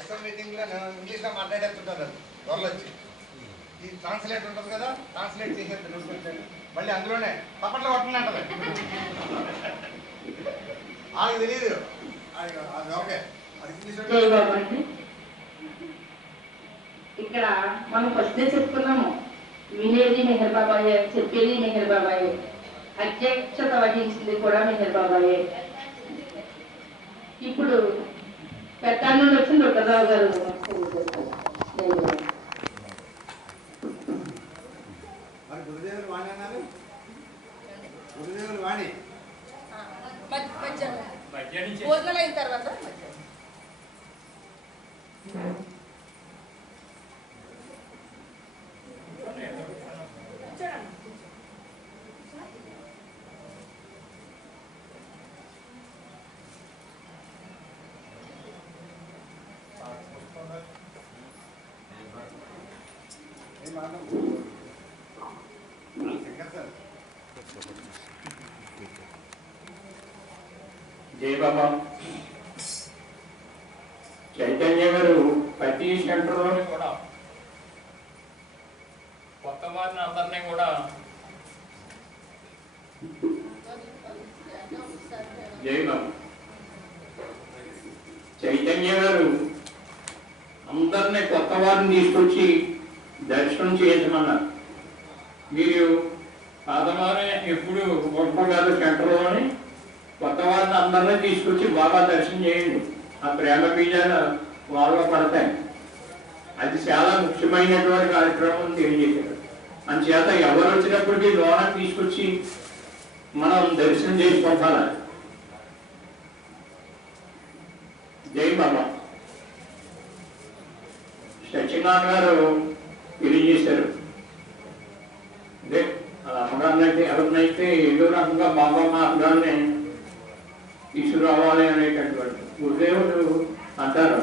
XL మీటింగ్లో నేను ఇంగ్లీష్లో మాట్లాడేస్తుంటాను త్వరలో వచ్చి. ఈ ట్రాన్స్లేట్ ఉంటుంది కదా ట్రాన్స్లేట్ చేసేది మళ్ళీ అందులోనే పప్పట్లో అంటది ఆమెకు తెలియదు అది ఓకే. అది ఇక్కడ మనం ఫస్టే చెప్పుకున్నాము వినేది మెహర్ బాబాయే చెప్పేది మెహర్ బాబాయే అధ్యక్షత వహించింది కూడా మెహర్ బాబాయే ఇప్పుడు పెద్ద నుండి వచ్చిన దుర్గరావు గారు. భోజనాలు అయిన తర్వాత చైతన్య గారు ప్రతి సెంటర్లోని కూడా. కొత్త వారిని అందరినీ కూడా. చైతన్య గారు అందరినీ కొత్త వారిని తీసుకొచ్చి దర్శనం చేయించమన్నారు. మీరు పాదవారే ఎప్పుడు గొప్ప గారు సెంటర్లోని కొత్త వారిని అందరినీ తీసుకొచ్చి బాగా దర్శనం చేయండి. ఆ ప్రేమ బీజాలు వాళ్ళలో పడతాయి. అది చాలా ముఖ్యమైనటువంటి కార్యక్రమం తెలియజేశారు. అందుచేత ఎవరు వచ్చినప్పటికీ లోన తీసుకొచ్చి మనం దర్శనం చేసి పంపాలి జై బాబా. సత్యనారాయణ గారు తెలియజేశారు అదే ఆ అమ్మగారినైతే ఎవరినైతే ఏదో రకంగా బాబా మా అమ్మగారిని తీసుకురావాలి అనేటటువంటి గురుదేవుడు అంటారు.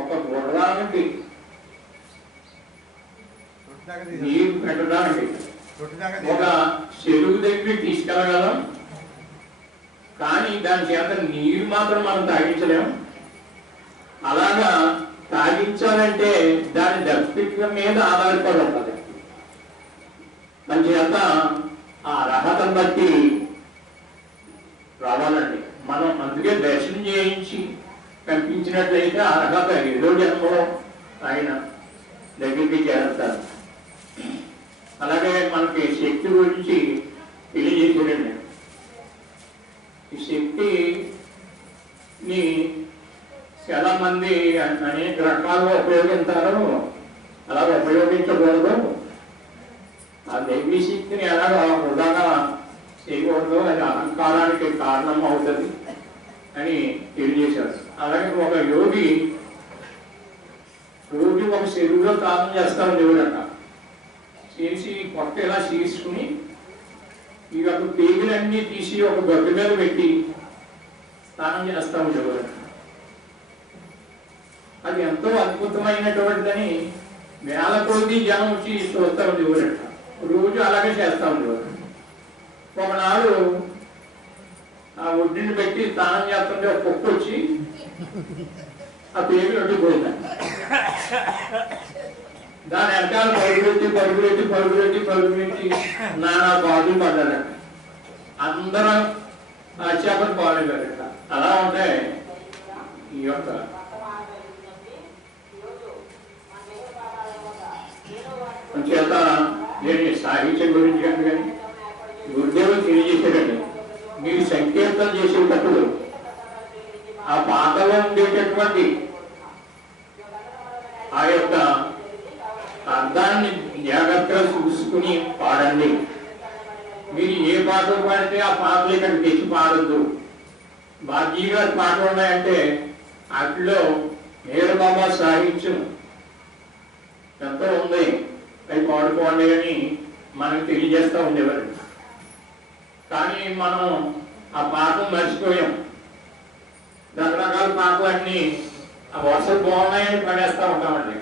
ఒక గుర్రానికి నీరు పెట్టడానికి ఒక చెరువు దగ్గరికి తీసుకెళ్ళగలం. కానీ దాని చేత నీరు మాత్రం మనం తాగించలేం. అలాగా సాధించాలంటే దాని దర్శకం మీద ఆధారపడి ఉంటుంది దాని చేత ఆ అర్హతను బట్టి రావాలండి. మనం అందుకే దర్శనం చేయించి కనిపించినట్లయితే ఆ అర్హత ఏదో జన్మలో ఆయన దగ్గరికి చేరుతారు. అలాగే మనకి శక్తి గురించి తెలియజేసాడండి ఈ శక్తిని చాలా మంది అనేక రకాలుగా ఉపయోగిస్తారు అలా ఉపయోగించకూడదు. ఆ దైవీ శక్తిని ఎలాగ వృధాగా చేయకూడదు అది అహంకారానికి కారణం అవుతుంది అని తెలియజేశారు. అలాగే ఒక యోగి రోజు ఒక చెరువులో స్నానం చేస్తాను దేవుడట. చేసి పొట్ట ఇలా చేసుకుని ఈ యొక్క పేగులన్నీ తీసి ఒక గడ్డ మీద పెట్టి స్నానం చేస్తాము దేవుడట. అది ఎంతో అద్భుతమైనటువంటిదని వేల కొద్ది జనం వచ్చి చూస్తా ఉండేవారట రోజు అలాగే చేస్తా ఉండేవారు. ఒకనాడు ఆ ఒడ్డుని పెట్టి స్నానం చేస్తుంటే ఒక కుక్క వచ్చి ఆ పేగులు అడ్డుపోయిందండి దాని వెనకాల పరుగులెట్టి పరుగులెట్టి పరుగులెట్టి పరుగులెట్టి నానా బాధలు పడ్డారట అందరం ఆ చేపలు పాడేవారట అలా ఉంటాయి ఈ యొక్క చేత నేను సాహిత్యం గురించి కానీ కానీ గురుదేవులు తెలియజేశాడండి మీరు సంకీర్తన చేసేటప్పుడు ఆ పాటలో ఉండేటటువంటి ఆ యొక్క అర్థాన్ని జాగ్రత్తగా చూసుకుని పాడండి. మీరు ఏ పాటలు పాడితే ఆ పాటలు ఇక్కడ తెచ్చి పాడద్దు. బాజీ గారి పాటలు ఉన్నాయంటే వాటిలో మేరు బాబా సాహిత్యం ఎంతో ఉంది. అవి పాడుకోండి అని మనకు తెలియజేస్తూ ఉండేవారు. కానీ మనం ఆ పాపం మర్చిపోయాం. రకరకాల పాపం అన్ని ఆ వర్షాలు బాగున్నాయని పడేస్తా ఉంటామండి.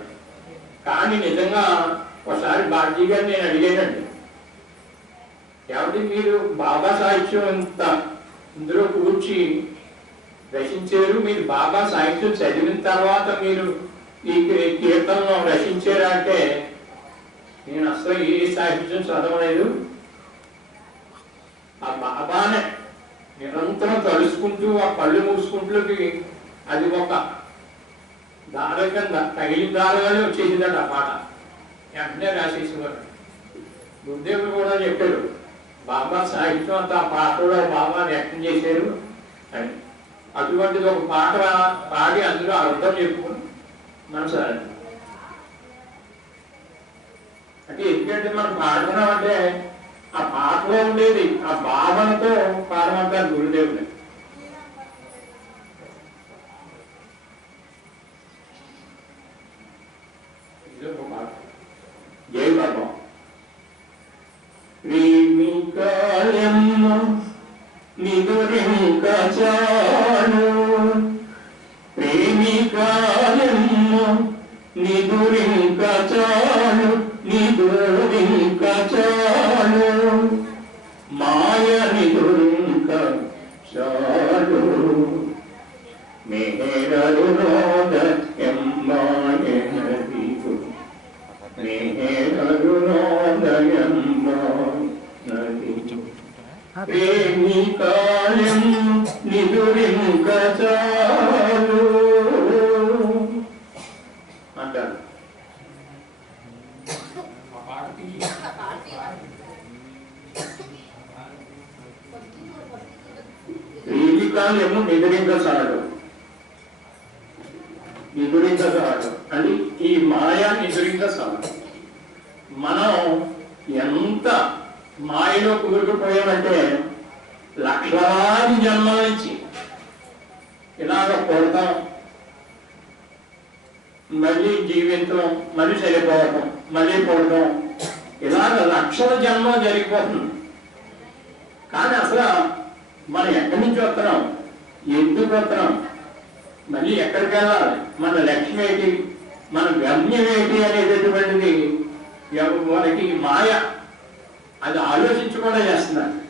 కానీ నిజంగా ఒకసారి బాధ్యగా గారిని నేను అడిగానండి. ఏమంటే మీరు బాబా సాహిత్యం ఇంత ఇందులో కూర్చి రచించారు? మీరు బాబా సాహిత్యం చదివిన తర్వాత మీరు ఈ కీర్తనలో రచించారు? అంటే నేను అసలు ఏ సాహిత్యం చదవలేదు. ఆ బాబానే నిరంతరం తలుసుకుంటూ ఆ కళ్ళు మూసుకుంటూకి అది ఒక దార కింద తగిలిన దారగానే వచ్చేసిందట ఆ పాట. వెంటనే రాసేసేవారు. గురుదేవుడు కూడా చెప్పారు బాబా సాహిత్యం అంతా ఆ పాటలో బాబా వ్యక్తం చేశారు. అని అటువంటిది ఒక పాట పాడి అందులో అర్థం చెప్పుకుని మనసు అంటే ఎందుకంటే మనం పాడుతున్నాం అంటే ఆ పాటలో ఉండేది. ఆ భావనతో పాడమంటారు గురుదేవుని ఇది ఒక పాట జై బాబా ప్రేమికాయమ్మ నిదురింక చాలు ప్రేమికాయమ్మ నిదురింక చాలు నిదురింక చాలు మాయ నిదురింక చాలు మేరలు రోద ఎమ్మాయనదిగు మేరలు రోదయమ్మ నదిగు ప్రేమికాయం నిదురింక చాలు అంటారు ఆ పాటకి ప్రేమికాయము నిదురింక చాలు నిదురింక చాలు అని ఈ మాయ నిదురింక చాలు మనం ఎంత మాయలో కుదురుకుపోయామంటే లక్షలాది జన్మల నుంచి ఇలాగ కొడతాం. మళ్ళీ జీవితం మళ్ళీ చనిపోవటం మళ్ళీ కొడటం ఇలాగ లక్షల జన్మ జరిగిపోతుంది. కానీ అసలు మనం ఎక్కడి నుంచి వస్తున్నాం? ఎందుకు వస్తున్నాం? మళ్ళీ ఎక్కడికి వెళ్ళాలి? మన లక్ష్యం ఏంటి? మన గమ్యం ఏంటి అనేటటువంటిది మనకి మాయ? అది ఆలోచించకుండా చేస్తున్నారు.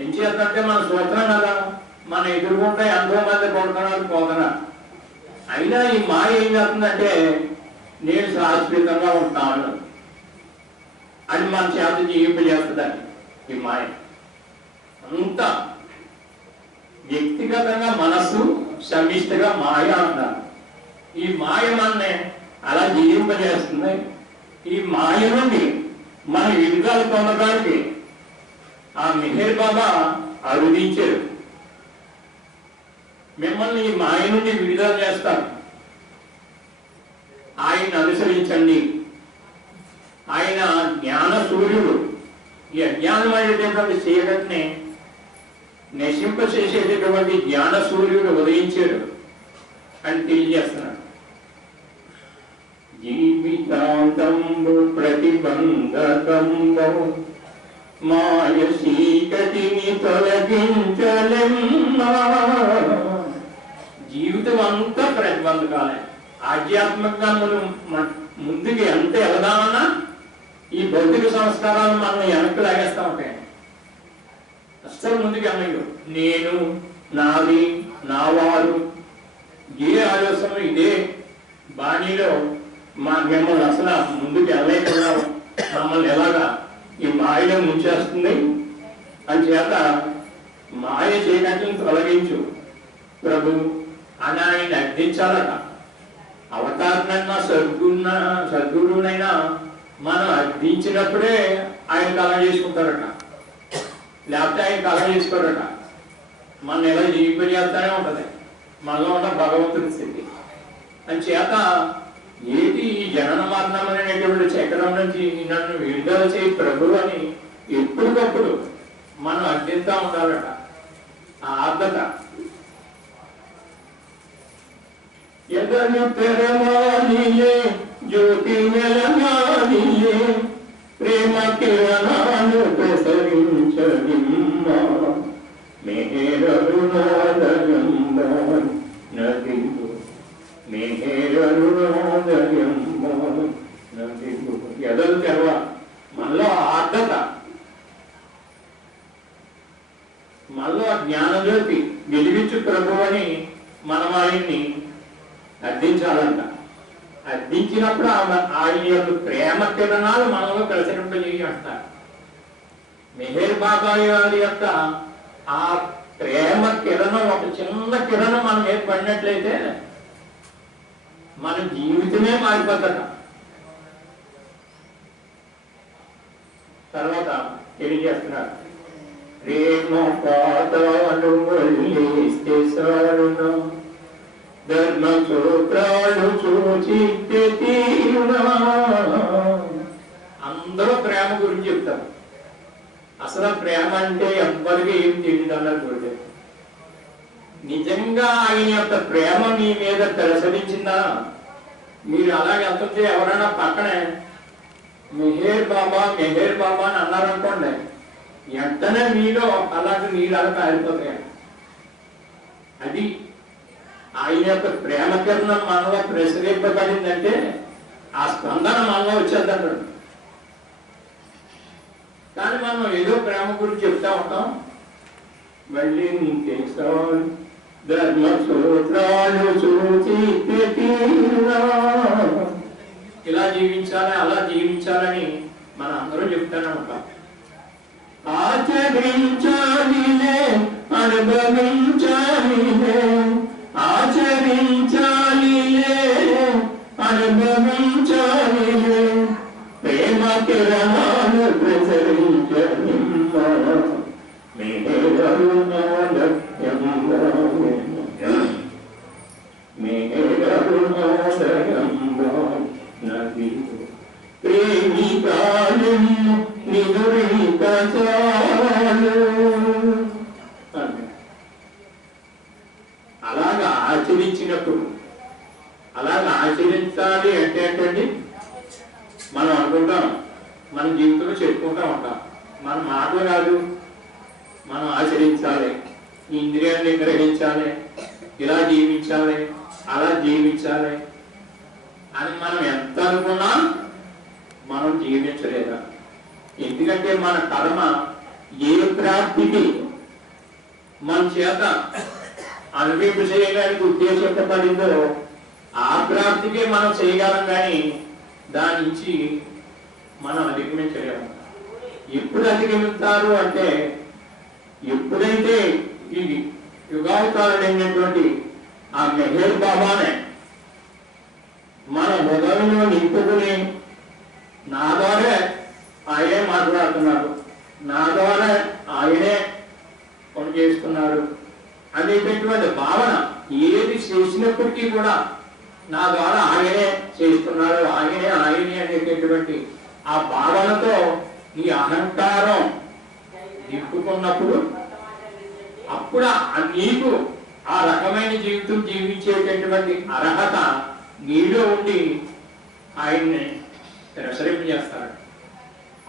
ఏం చేస్తుంటే మన సూత్రం కదా మన ఎదుర్కొంటే ఎంతో మంది కొడుతున్నారు పోతున్నారు. అయినా ఈ మాయ ఏం చేస్తుందంటే నేను శాశ్వతంగా ఉంటాను. అది మన చేత జీవింపజేస్తుందండి ఈ మాయ. అంత వ్యక్తిగతంగా మనస్సు సమిష్టిగా మాయ అంటారు. ఈ మాయ మనని అలా జీవింపజేస్తుంది ఈ మాయ నుండి మన విడుదల పొందడానికి ఆ మిహేర్ బాబా అరుదించారు మిమ్మల్ని మాయ నుండి విడుదల చేస్తాను. ఆయన అనుసరించండి. ఆయన జ్ఞాన సూర్యుడు. ఈ అజ్ఞానమైనటువంటి చీకటిని నశింపచేసేటటువంటి జ్ఞాన సూర్యుడు ఉదయించాడు అని తెలియజేస్తున్నాడు. జీవితాంతంబు ప్రతిబంధకంబు మాయ చీకటిని తొలగించలెమ్మా జీవితం అంతా ప్రతిబంధకాలే. ఆధ్యాత్మికంగా మనం ముందుకు ఎంత వెళదామన్నా ఈ భౌతిక సంస్కారాలు మనం వెనక్కి లాగేస్తా ఉంటాయి. అస్సలు ముందుకు వెళ్ళలేదు. నేను నాది నా వారు ఏ ఆలోచన ఇదే బాణీలో మా మిమ్మల్ని అసలు ముందుకు వెళ్ళలేకుండా మమ్మల్ని ఎలాగా ఈ మాయలో ముంచేస్తుంది. అని చేత మాయ చేయడానికి తొలగించు. ప్రభు అని ఆయన అర్థించాలట. అవతారణంగా సద్గుణ సద్గురునైనా మనం అర్థించినప్పుడే ఆయన కళ చేసుకుంటారట. లేకపోతే ఆయన కళ చేసుకోరట. మన ఎలా జీవింపజేస్తానే ఉంటుంది. మనలో ఉన్న భగవంతుని స్థితి. అని చేత ఏ ఈ జనన మరణం అనేటువంటి చక్రం నుంచి నన్ను విడుదల చేయి ప్రభు అని ఎప్పటికప్పుడు మనం అర్థిస్తా ఉండాలట. ఆ ఆర్ద్రత ఎదను తెరవాలియే జ్యోతి వెలగాలియే ప్రేమ కిరణాలు ప్రసరించనిమ్మా. మేరరుణోదయమ్మ నదిగు ఎదలు తెరవ మనలో ఆర్ద్రత మనలో జ్ఞానజ్యోతి వెలిగించు ప్రభు అని అర్థించాలంట అర్థించినప్పుడు ఆమె- ఆయన యొక్క ప్రేమ కిరణాలు మనలో ప్రసరింపజేయి అంటారు. మెహర్ బాబాయ్ వారి యొక్క ఆ ప్రేమ కిరణం ఒక చిన్న కిరణం మన మీద పడినట్లయితే మన జీవితమే మారిపోతుంది తర్వాత తెలియజేస్తున్నారు ప్రేమ పాదాలు వల్లిస్తే సారును ధర్మ సూత్రాలు చూచి అందరూ ప్రేమ గురించి చెప్తారు. అసలు ప్రేమ అంటే ఎవ్వరికి ఏం తెలియదు అన్నది నిజంగా ఆయన యొక్క ప్రేమ మీ మీద ప్రసరించిందా మీరు అలాగే వెళ్తుంటే ఎవరైనా పక్కనే మెహేర్ బాబా మెహేర్ బాబా అని అన్నారనుకోండి వెంటనే మీలో అలాగే నీళ్ళు అలా అది ఆయన యొక్క ప్రేమ కిరణం మనలో ప్రసరింపబడిందంటే ఆ స్పందన మనలో వచ్చేద్దంటాడు కానీ మనం ఏదో ప్రేమ గురించి చెప్తా ఉంటాం మళ్ళీ నీకేసాను ధర్మ సూత్రాలు చూచి ఇలా జీవించాలి అలా జీవించాలని మన అందరూ చెప్తానే ఉంటాం ఆచరించాలిలే అనుభవించాలిలే ఆచరించాలిలే అనుభవించాలిలే ప్రేమ కిరణాలు ప్రసరించనిమ్మా ప్రేమికాలం నిదురిక చాలు అలాగా ఆచరించినప్పుడు అలాగా ఆచరించాలి అంటే ఏంటండి మనం అనుకుంటాం మన జీవితంలో చెప్పుకుంటా ఉంటాం మన మాటలు కాదు మనం ఆచరించాలి ఈ ఇంద్రియాన్ని గ్రహించాలి ఇలా జీవించాలి అలా జీవించాలి అని మనం ఎంత అనుకున్నా మనం జీవించలేదా ఎందుకంటే మన కర్మ ఏ ప్రాప్తికి మన చేత అనుభవింప చేయడానికి ఉద్దేశించబడిందో ఆ ప్రాప్తికే మనం చేయగలం కానీ దాని నుంచి మనం అధిగమించలేము. ఎప్పుడు అధిగమిస్తారు అంటే ఎప్పుడైతే ఈ యుగావతారుడైనటువంటి ఆ మెహేర్ బాబానే మన హృదయంలో నింపుకుని నా ద్వారా ఆయనే మాట్లాడుతున్నారు నా ద్వారా ఆయనే పని చేస్తున్నారు అనేటటువంటి భావన ఏది చేసినప్పటికీ కూడా నా ద్వారా ఆయనే చేస్తున్నాడు ఆయనే ఆయనే అనేటటువంటి ఆ భావనతో ఈ అహంకారం దిప్పుకున్నప్పుడు అప్పుడు నీకు ఆ రకమైన జీవితం జీవించేటటువంటి అర్హత నీలో ఉండి ఆయన్ని ప్రసరింప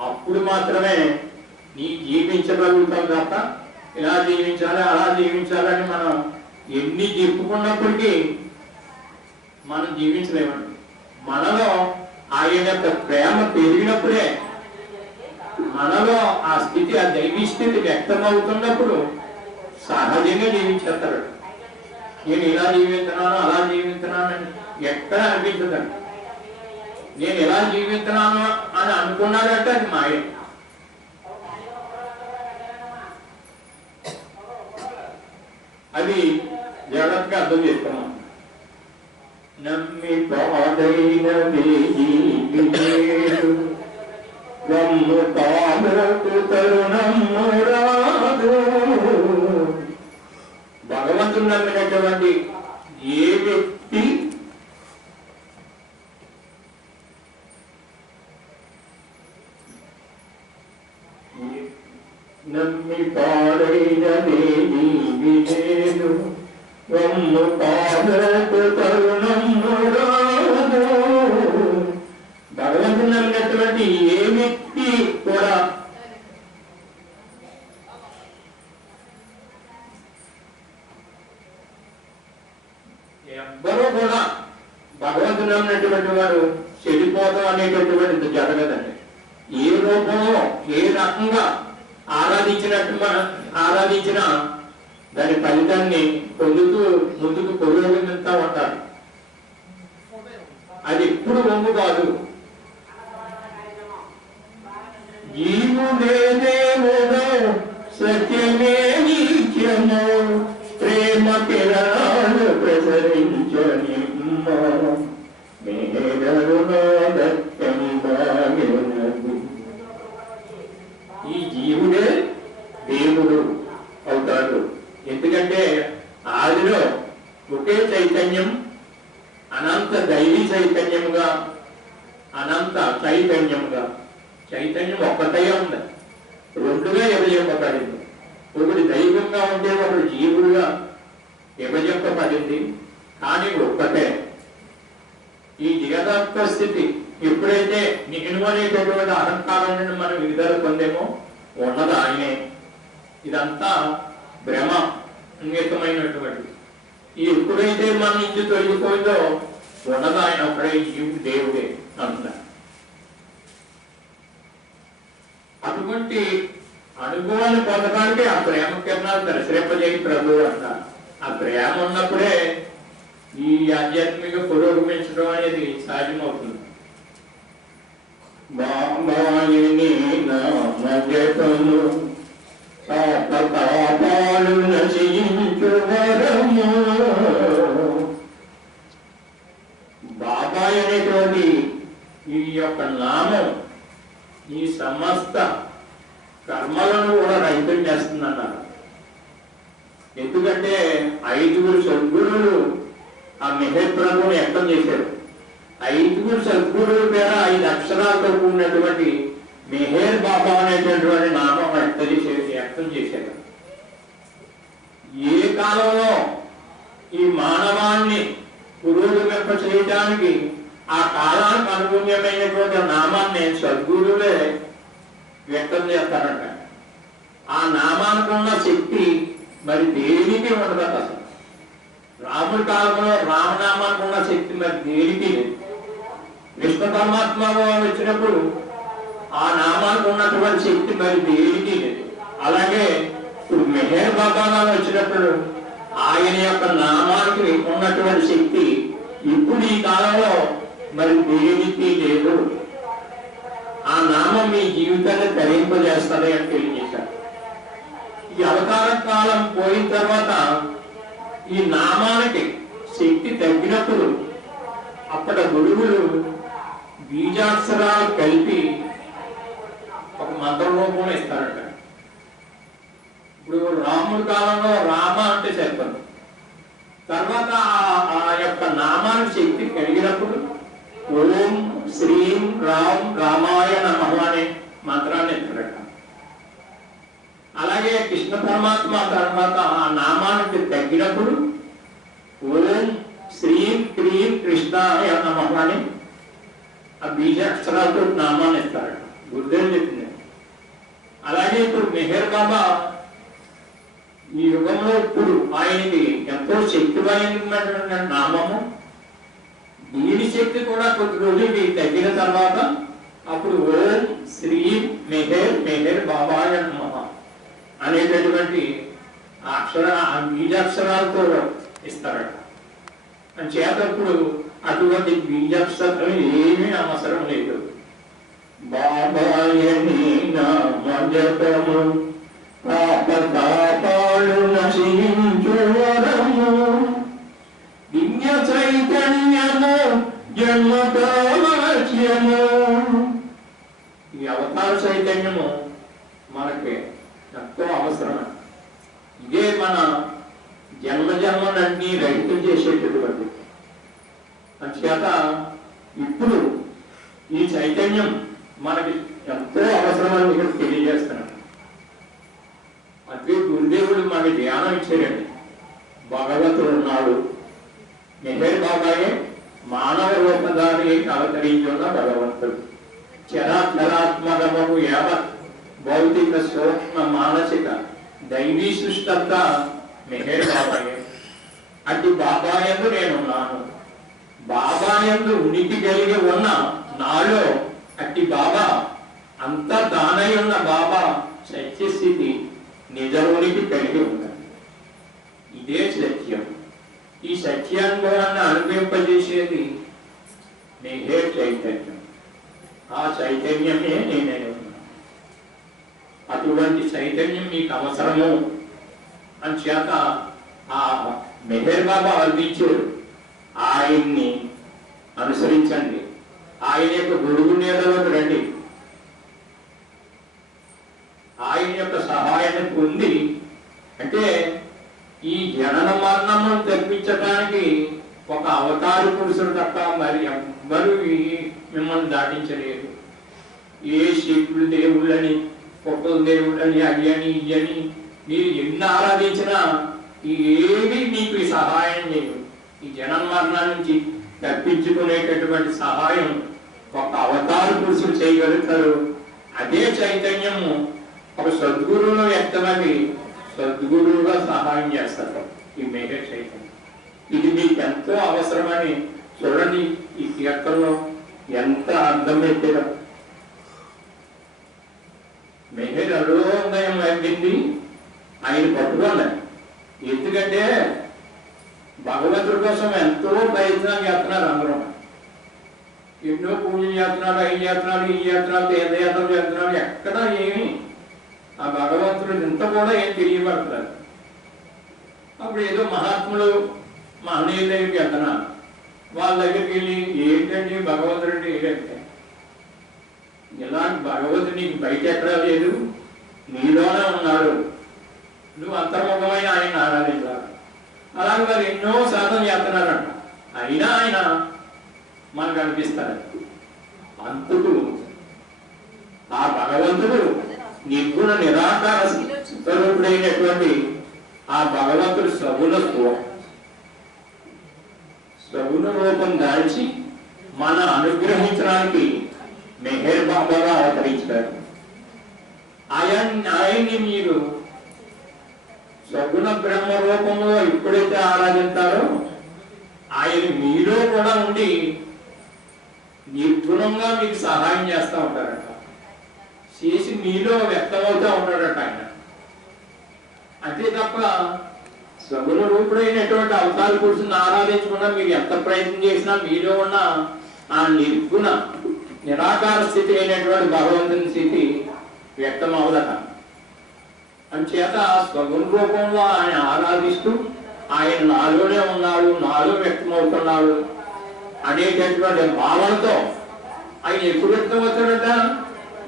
అప్పుడు మాత్రమే నీ జీవించగలుగుతాం తప్ప ఇలా జీవించాలి అలా జీవించాలని మనం ఎన్ని చెప్పుకున్నప్పటికీ మనం జీవించలేమండి. మనలో ఆయన యొక్క ప్రేమ పెరిగినప్పుడే మనలో ఆ స్థితి ఆ దైవీ స్థితి వ్యక్తమవుతున్నప్పుడు సహజంగా జీవించేస్తాడు. నేను ఇలా జీవిస్తున్నాను అలా జీవిస్తున్నాను ఎక్కడ అనిపించదండి. నేను ఎలా జీవిస్తున్నాను అని అనుకున్నాడంటే అది మాయ. అది జాగ్రత్తగా అర్థం చేసుకున్నాం. నమ్మి పాదైన వేయి వమ్ము పాదకు తరుణము రాదు. భగవంతుడు నమ్మినటువంటి ఏ వ్యక్తి నమ్మి పాడైన దేవి విజేడు వమ్ము పాదకు తరుణము రాదు నమ్మినటువంటి ఏ వ్యక్తి కూడా ఎవ్వరూ కూడా భగవంతుడు నమ్మినటువంటి వాడు చెడిపోతాం అనేటటువంటిది జరగదండి. ఏ రూపంలో ఏ రకంగా ఆరాధించినట్టు మన దాని ఫలితాన్ని పొందుతూ ముందుకు పొరుగుతా ఉంటారు. అది ఎప్పుడు వంగు కాదు. జీవుడే దేవుడు సత్యమే నిత్యము ప్రేమ కిరణాలు ప్రసరించని ఈ జీవుడే número uno. అనుభవాన్ని పొందడానికి ఆ ప్రేమ కిరణాలు దర్శింపజేయి ప్రభు అంటారు. ఆ ప్రేమ ఉన్నప్పుడే ఈ ఆధ్యాత్మిక పురోగమించడం అనేది సాధ్యమవుతుంది. బాబాయిని నామజపము పాపాలు నశించు వరము బాబాయ్ అనేటువంటి ఈ యొక్క నామం ఈ సమస్త కర్మలను కూడా రహితం చేస్తుందన్నారు. ఎందుకంటే ఐదుగురు సద్గురులు ఆ మెహర్ ప్రభుని వ్యక్తం చేశారు. ఐదుగురు సద్గురుల పేర ఐదు అక్షరాలతో కూడినటువంటి మెహేర్ బాబా అనేటటువంటి నామం వ్యక్తం వ్యక్తం చేశారు. ఏ కాలంలో ఈ మానవాన్ని పురోగమింప చేయడానికి ఆ కాలానికి అనుగుణ్యమైనటువంటి నామాన్ని సద్గురులే వ్యక్తం చేస్తారంట. ఆ నామానికి ఉన్న శక్తి మరి దేనికి ఉండదు అసలు. రాముడి కాలంలో రామనామానికి ఉన్న శక్తి మరి దేనికి లేదు విష్ణు పరమాత్మ వచ్చినప్పుడు ఆ నామానికి ఉన్నటువంటి శక్తి మరి దేనికి లేదు అలాగే ఇప్పుడు మెహర్ బాబా వచ్చినప్పుడు ఆయన యొక్క నామానికి ఉన్నటువంటి శక్తి ఇప్పుడు ఈ కాలంలో మరి దేనికి లేదు. ఆ నామం మీ జీవితాన్ని ధరింపజేస్తుంది అని తెలియజేశారు. ఈ అవతార కాలం పోయిన తర్వాత ఈ నామానికి శక్తి తగ్గినప్పుడు అప్పటి గురువులు బీజాక్షరాలు కలిపి ఒక మంత్ర రూపంలో ఇస్తారంట. ఇప్పుడు రాముడి కాలంలో రామ అంటే చెప్పారు. తర్వాత ఆ- ఆ యొక్క నామానికి శక్తి కలిగినప్పుడు ఓం శ్రీం రామ్ రామాయ నమః అనే మంత్రాన్ని ఎత్తారట అలాగే కృష్ణ పరమాత్మ తర్వాత ఆ నామానికి తగ్గినప్పుడు ఓం శ్రీం క్రీం కృష్ణాయ నమః అని ఆ బీజాక్షరాలతో నామాన్ని ఇస్తారట గురుదేవులు చెప్పింది అలాగే ఇప్పుడు మెహర్ బాబా ఈ యుగంలో ఇప్పుడు ఆయనకి ఎంతో శక్తివంతమైనటువంటి నామము దీని శక్తి కూడా కొద్ది రోజులకి తగ్గిన తర్వాత అప్పుడు ఓం శ్రీ మెహేర్ మెహేర్ బాబాయ నమః అనేటటువంటి అక్షర బీజాక్షరాలతో ఇస్తారట. అని చేతప్పుడు అటువంటి బీజాక్షరం ఏమీ అవసరం లేదు. బాబాయ నామజపము పాప పాపాలు నశించు వరము దివ్య చైతన్యము జన్మ కావచ్యము ఈ అవతార చైతన్యము మనకి ఎంతో అవసరం ఇదే మన జన్మ జన్మలన్నీ రహితం చేసేటటువంటి అంచేత ఇప్పుడు ఈ చైతన్యం మనకి ఎంతో అవసరమని ఇక్కడ తెలియజేస్తున్నాను. అదే గురుదేవుడు మనకి ధ్యానం ఇచ్చారండి భగవతుడు ఉన్నాడు. మెహర్ బాబాయే మానవ రూపధారి అవతరించున్న భగవంతుడు. చరాచరాత్మకము యావత్ భౌతిక సూక్ష్మ మానసిక దైవీ సృష్టి మెహే బాబాయే. అటు బాబాయందు నేనున్నాను. బాబాయందు ఉనికి కలిగి ఉన్న నాలో అట్టి బాబా అంత దానై ఉన్న బాబా సత్యస్థితి నిజ ఉనికి కలిగి ఉన్నది. ఇదే సత్యం. ఈ సత్యానుభవాన్ని అనుభవింపజేసేది నేనే చైతన్యం. ఆ చైతన్యమే నేనే అటువంటి చైతన్యం మీకు అవసరము అని చేత ఆ మెహర్ బాబా అందించారు ఆయన్ని అనుసరించండి. ఆయన యొక్క గురువు నీడలోకి రండి ఆయన యొక్క సహాయాన్ని పొంది అంటే ఈ జనన మరణమును తెప్పించడానికి ఒక అవతార పురుషుడు తప్ప మరి ఎవ్వరు మిమ్మల్ని దాటించలేరు ఏ శివుడు దేవుళ్ళని పొట్టల దేవుళ్ళని అవి అని ఇవి అని మీరు ఎన్ని ఆరాధించినా ఈ మీకు సహాయం చేయవు ఈ జనం మరణం నుంచి తప్పించుకునేటటువంటి సహాయం ఒక అవతార పురుషుడు చేయగలుగుతారు. అదే చైతన్యము ఒక సద్గురువులో వ్యక్తమని సద్గురువుగా సహాయం చేస్తారు. ఈ మేఘ చైతన్యం. ఇది మీకు ఎంతో అవసరమని చూడండి ఈ కీర్తనలో ఎంత అర్థం పెట్టారో. మెహర్ అరుణోదయం అయింది ఆయన పట్టుకోండి. ఎందుకంటే భగవంతుడి కోసం ఎంతో ప్రయత్నాలు చేస్తున్నారు అందరూ. ఎన్నో పూజలు చేస్తున్నాడు అవి చేస్తున్నాడు ఈ చేస్తున్నాడు తీర్థయాత్రలు చేస్తున్నాడు ఎక్కడ ఏమి ఆ భగవంతుడు ఇంత కూడా ఏం తెలియబడుతున్నారు అప్పుడు ఏదో మహాత్ములు మహనీయుల దగ్గరికి వెళ్తున్నాను వాళ్ళ దగ్గరికి వెళ్ళి ఏంటండి భగవంతుడు అంటే? ఏంటంటే ఇలాంటి భగవంతుడు నీకు బయట ఎక్కడా లేదు. నీలోనే ఉన్నాడు. నువ్వు అంతర్ముఖమైన ఆయన ఆరాధించాలి అలాగే వారు ఎన్నో సాధన చేస్తున్నారంట. అయినా ఆయన మనకు అనిపిస్తారు అంతుడు ఆ భగవంతుడు నిర్గుణ నిరాకార స్వరూపుడైనటువంటి ఆ భగవంతుడు సగుణ స్వరూపం సగుణ రూపం దాల్చి మన అనుగ్రహించడానికి మెహర్ బాబాగా అవతరించారు. ఆయన ఆయన్ని మీరు సగుణ బ్రహ్మ రూపంలో ఎప్పుడైతే ఆరాధిస్తారో ఆయన మీలో కూడా ఉండి నిర్గుణంగా మీకు సహాయం చేస్తూ ఉంటారట. చేసి మీలో వ్యక్తమవుతూ ఉంటాడట ఆయన. అంతే తప్ప సగుణ రూపుడైనటువంటి అవతార పురుషుని ఆరాధించకుండా మీరు ఎంత ప్రయత్నం చేసినా మీలో ఉన్న ఆ నిర్గుణ నిరాకార స్థితి అయినటువంటి భగవంతుని స్థితి వ్యక్తం అవదట అంచేత స్వగుణ రూపంలో ఆయన ఆరాధిస్తూ ఆయన నాలోనే ఉన్నాడు నాలో వ్యక్తమవుతున్నాడు అనేటటువంటి భావనతో ఆయన ఎప్పుడు వ్యక్తమవుతాడట?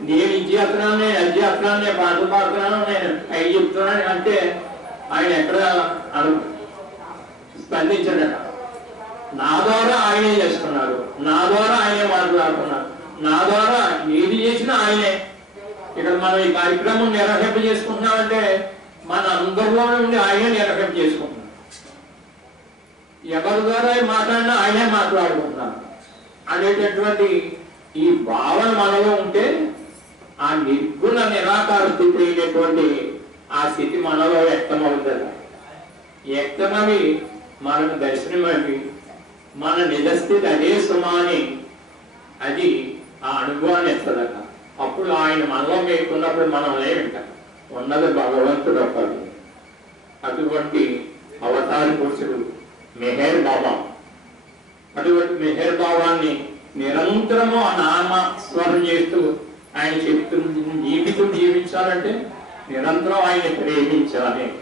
నేను ఇది చేస్తున్నాను నేను అది చేస్తున్నాను నేను పాటలు పాడుతున్నాను నేను అవి చెప్తున్నాను అంటే ఆయన ఎక్కడ స్పందించడట. నా ద్వారా ఆయనే చేస్తున్నారు. నా ద్వారా ఆయనే మాట్లాడుతున్నారు. నా ద్వారా ఏది చేసినా ఆయనే. ఇక్కడ మనం ఈ కార్యక్రమం నిర్వహింప చేసుకుంటున్నామంటే మన అందరిలో నుండి ఆయనే నిర్వహింప చేసుకుంటున్నాం ఎవరి ద్వారా మాట్లాడినా ఆయనే మాట్లాడుకుంటున్నాం అనేటటువంటి ఈ భావన మనలో ఉంటే ఆ నిర్గుణ నిరాకార స్థితి అయినటువంటి ఆ స్థితి మనలో వ్యక్తమవుతుంది. వ్యక్తమవి మనకు దర్శనమవి మన నిజస్థితి అదే సుమాని. అది ఆ అనుభవాన్ని ఇస్తుందట అప్పుడు ఆయన మనలో మేకున్నప్పుడు మనం లేవింట ఉన్నది భగవంతుడు ఒక్కడు అటువంటి అవతార పురుషుడు మెహేర్ బాబా. అటువంటి మెహేర్ బాబాన్ని నిరంతరము ఆ నామ స్మరణ చేస్తూ ఆయన చెప్తూ జీవితం జీవించాలంటే నిరంతరం ఆయన ప్రేమించాలి.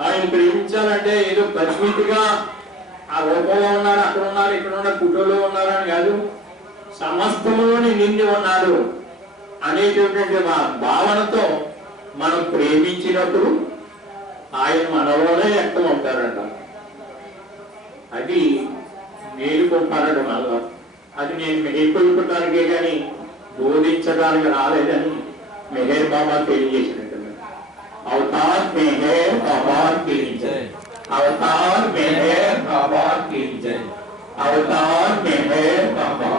ఆయన ప్రేమించాలంటే ఏదో పరిమితిగా ఆ రూపంలో ఉన్నారు అక్కడ ఉన్నారు ఇక్కడ ఉన్నారు కుటుంబంలో ఉన్నారని కాదు సమస్తములోని నిండి ఉన్నారు అనేటటువంటి మా భావనతో మనం ప్రేమించినప్పుడు ఆయన మనలోనే వ్యక్తం అవుతారంట. అది మేలుకుంటారట మనలో. అది నేను మేల్కొల్పడానికే కానీ బోధించడానికి రాలేదని మెహర్ బాబా తెలియజేసినట్టు అవతార్ మెహర్ బాబా తెలియజే అవతార్ మెహర్ బాబా తెలియజే అవతార్ మెహర్ బాబా